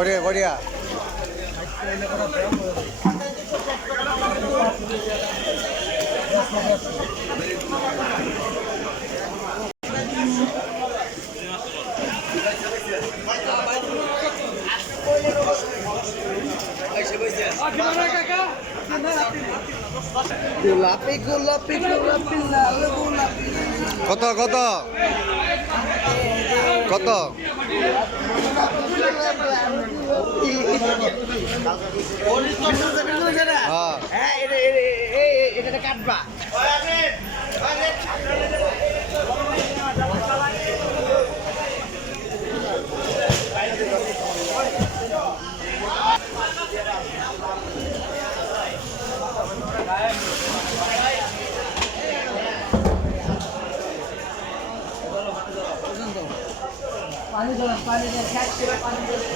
বড়িয়া বড়িয়া গোলাপি গোলাপি গোলাপি লাল গোলাপি কত কত? কত? কাটবা পানি দেন পানি দেন